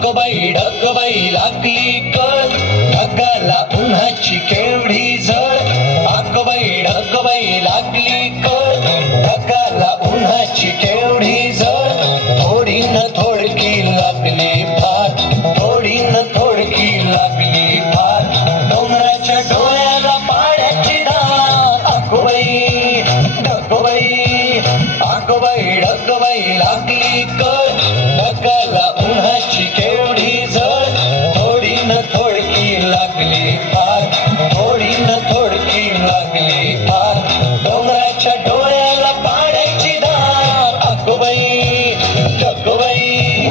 ढगबाई ढगबाई लागली कळ, ढगाला उन्हाची केवढी झळ. ढगबाई ढगबाई लागली कळ, ढगाला उन्हाची केवढी झळ. थोडी न थोडकी लागली फार, थोडी न थोडकी लागली फार. डोंगराच्या डोळ्याला पाण्याची धार. अगोबाई ढगबाई, अगोबाई ढगबाई लागली कळ, ढगाला उन्हाची केवढी झळ. थोडी न थोडकी लागली फार, थोडी न थोडकी लागली फार. डोंगराच्या डोळ्याला पाण्याची धार. अगोबाई ढगबाई,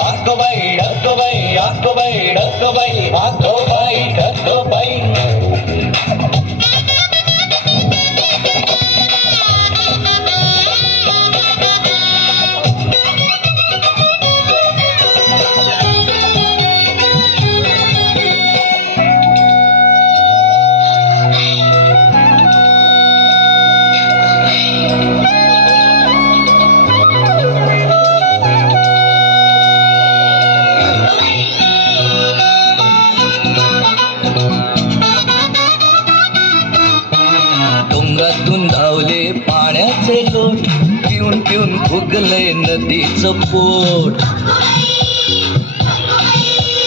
अगोबाई ढगबाई, अगोबाई ढगबाई, अगोबाई ढगबाई. डोंगरातून धावले पाण्याचे लोट, पिऊन पिऊन फुगले नदीचं पोट.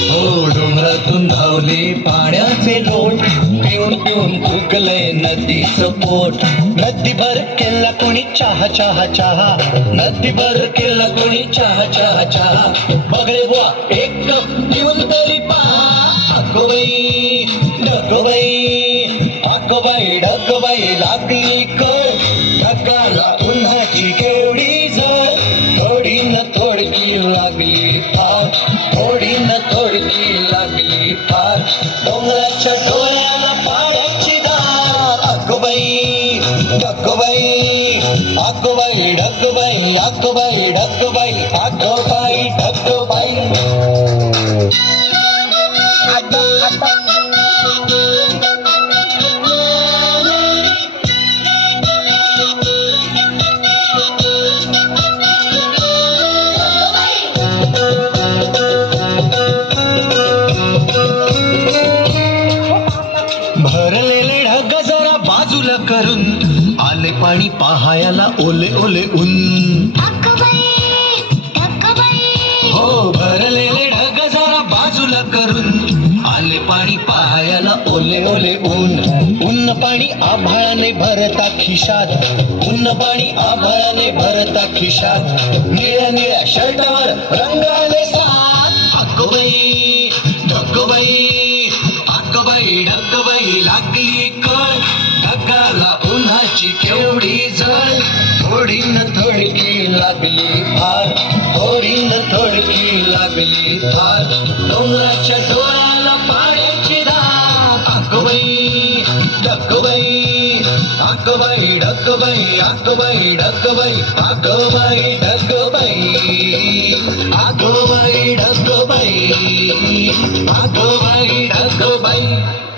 हो डोंगरातून धावले पाण्याचे लोट, पिऊन पिऊन फुगले नदीचं पोट. नदीभर केला कोणी चहा चहा चहा, नदीभर केला कोणी चहा चहा चहा. बघले बुवा एक कप पिऊन तरी पहा. अगोबाई ढगबाई, अगोबाई ढगबाई लागली कळ, ढगाला उन्हाची केवढी झळ. थोडी न थोडकी लागली फार, थोडी न थोडकी लागली फार. डोंगराच्या डोळ्याला पाण्याची धार. अगोबाई ढगबाई, अगोबाई ढगबाई, अगोबाई ढगबाई, अगोबाई ढगबाई. भरलेले ढग जरा बाजूला करून, आले पाणी पहायला ओले ओले ऊन. हो भरलेले ढग जरा बाजूला करून, आले पाणी पहायला ओले ओले ऊन. ऊन पाणी आभाळाने भरता खिशात, ऊन पाणी आभाळाने भरता खिशात. निळ्या निळ्या शर्टावर रंगाले सात. अगोबाई ढगबाई, अगोबाई ढगबाई लागली कळ, ढगाला उन्हाची केवढी झळ. थोडी न थोडकी लागली फार, थोडी न थोडकी लागली फार. डोंगराच्या डोळ्याला पाण्याची धार. अगोबाई ढगबाई, अगोबाई ढगबाई, अगोबाई ढगबाई, अगोबाई ढगबाई, अगोबाई ढगबाई, अगोबाई ढगबाई.